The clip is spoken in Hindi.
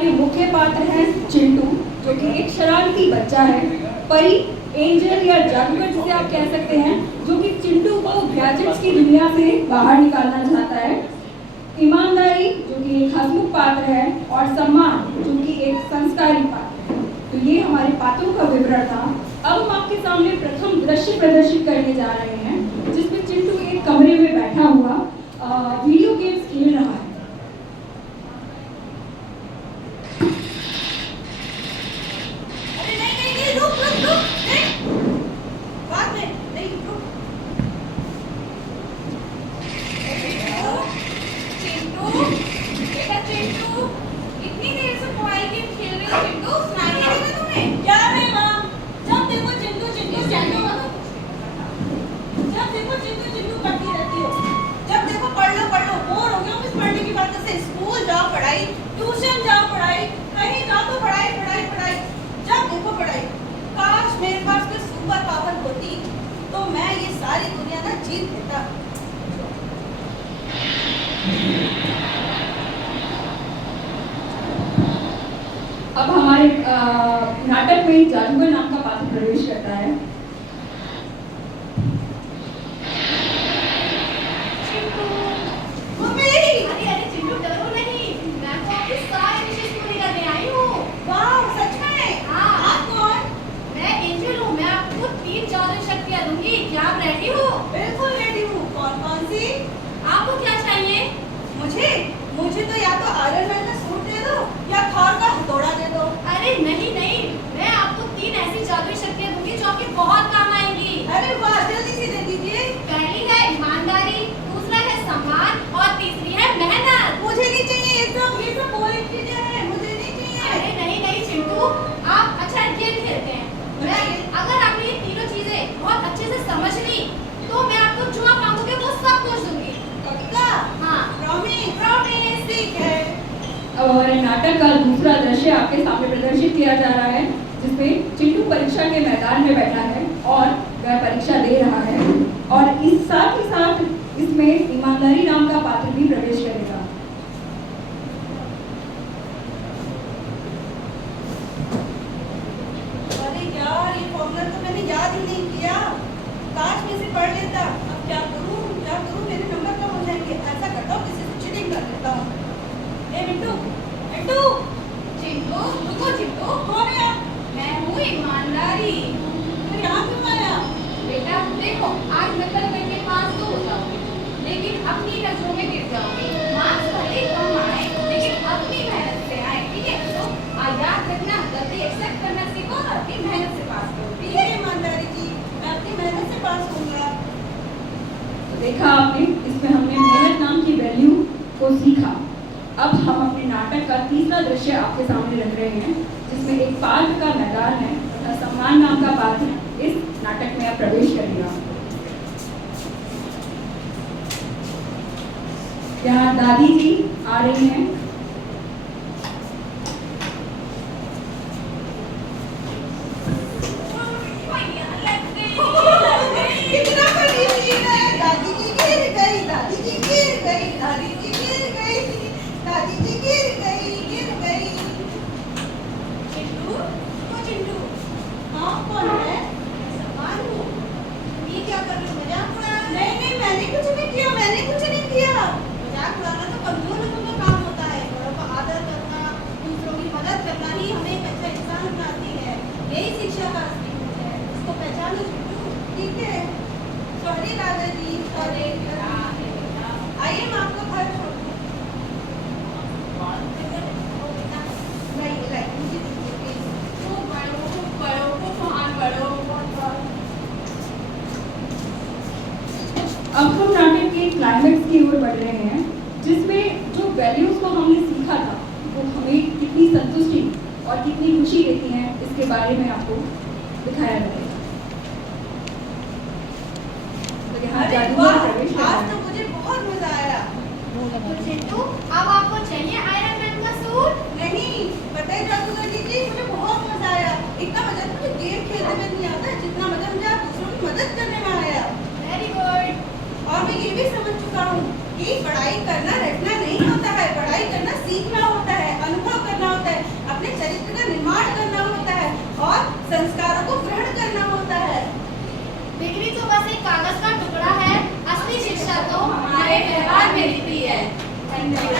हमारे मुख्य पात्र हैं चिंटू, जो कि एक शरारती बच्चा है। परी, एंजल या जादूगर जिसे आप कह सकते हैं, जो कि चिंटू को गैजेट्स की दुनिया से बाहर निकालना चाहता है। ईमानदारी, जो कि एक हंसमुख पात्र है, और सम्मान, जो कि एक संस्कारी पात्र है। तो ये हमारे पात्रों का विवरण था। अब हम आपके सामने प्रथम दृश्य प्रदर्शित करने जा रहे हैं, जिसमें चिंटू एक कमरे में बैठा हुआ वीडियो गेम्स खेल रहा है। ट्यूशन जाओ पढ़ाई, कहीं जाओ तो पढ़ाई पढ़ाई पढ़ाई, जब देखो पढ़ाई। काश मेरे पास कोई सुपर पावर होती तो मैं ये सारी दुनिया ना जीत लेता। अब हमारे नाटक में जादूगर नाम का पात्र प्रवेश करता है। मुझे तो या तो आयरन मैन का सूट दे दो या थॉर का हथौड़ा दे दो। अरे नहीं नहीं, मैं आपको 3 ऐसी जादुई शक्तियां दूंगी जो आपके बहुत काम आएंगी। अरे वाह, जल्दी से दे दीजिए। पहली है ईमानदारी, दूसरा है सम्मान और तीसरी है मेहनत। मुझे नहीं चाहिए ये सब बोरिंग चीजें हैं, मुझे नहीं चाहिए। अरे नहीं नहीं चिंटू, आप अच्छा गेम खेलते हैं। अगर आपने ये तीनों चीजें बहुत अच्छे से समझ ली तो मैं आपको जो आप मांगोगे वो सब कुछ दूंगी। पक्का? हाँ, प्रॉमिस, ठीक है। और नाटक का दूसरा दृश्य आपके सामने प्रदर्शित किया जा रहा है, जिसमें चिंटू परीक्षा के मैदान में बैठा है और वह परीक्षा दे रहा है। और इस साथ ही साथ इसमें ईमानदारी नाम का पात्र भी प्रवेश करेगा। अरे यार, ये फॉर्मूला तो मैंने याद ही नहीं किया। काश मैं इसे पढ़ लेता। अब क्या करूं मेरे नंबर कम हो जाएंगे। ऐसा करता हूँ, किसी से चीटिंग कर लेता हूँ। ए मिंटू, मिंटू। चिंटू रुको चिंटू, कौन है आप? मैं हूँ ईमानदारी। तो यहाँ क्यों आया? बेटा देखो, आज नकल करके पास तो हो जाओगे, लेकिन अपनी नजरों में गिर जाओगे। मार्क्स भले कम आए लेकिन अपनी मेहनत से आए, ठीक है? तो याद रखना, गलती एक्सेप्ट करना सीखो और अपनी मेहनत से पास करो, ठीक है ईमानदारी जी, मैं अपनी मेहनत से पास होऊंगा। तो देखा आपने, इसमें हमने मेहनत नाम की वैल्यू को सीखा। अब हम अपने नाटक का तीसरा दृश्य आपके सामने रख रहे हैं, जिसमें एक पार्क का मैदान है तथा सम्मान नाम का पात्र इस नाटक में अब प्रवेश करेगा। यहाँ दादी जी आ रही हैं। कितना करीब गिर गए। दादी जी गिर गई, दादी जी गिर गई, दादी जी गिर गई, दादी जी गिर गई, गिर गई। चिंटू तो चिंटू, हाँ, कौन है? सम्मान हूँ। ये क्या कर रहे हो, मजाक उड़ा रहे हो? नहीं, मैंने कुछ नहीं किया, मैंने कुछ नहीं किया। मजाक उड़ाना तो कमजोर लोगों का काम होता है। बड़ों का आदर करना, दूसरों की मदद करना ही हमें एक अच्छा इंसान बनाती है। यही शिक्षा का असली मूल्य है, इसको पहचानो चिंटू। ठीक है, सॉरी दादाजी, सॉरी। आइए, मैं आपको घर छोड़ दूँ। नहीं, मुझे दीजिए प्लीज। बड़ों को महान बड़ों। अब हम नाटक के क्लाइमेक्स की ओर बढ़ रहे हैं, जिसमें जो वैल्यूज को हमने सीखा था वो हमें कितनी संतुष्टि और कितनी खुशी देती हैं, इसके बारे में आपको दिखाया जाएगा। तो यहाँ अरे जादूगर वाह, प्रवेश कर रहा आज है। तो मुझे बहुत मजा आया। तो चिंटू, अब आपको चाहिए आयरन मैन का सूट? नहीं, पता है जादूगर जी, मुझे बहुत मजा आया। इतना मजा तो मुझे गेम खेलने में नहीं आता, जितना मजा मुझे आप दूसरों की मदद करने में आया। Very good. और मैं ये भी समझ चुका हूँ कि पढ़ाई करना रटना नहीं होता है, पढ़ाई करना सीखना होता है, अनुभव करना होता है। व्यवहार मेरी प्रिय है। धन्यवाद।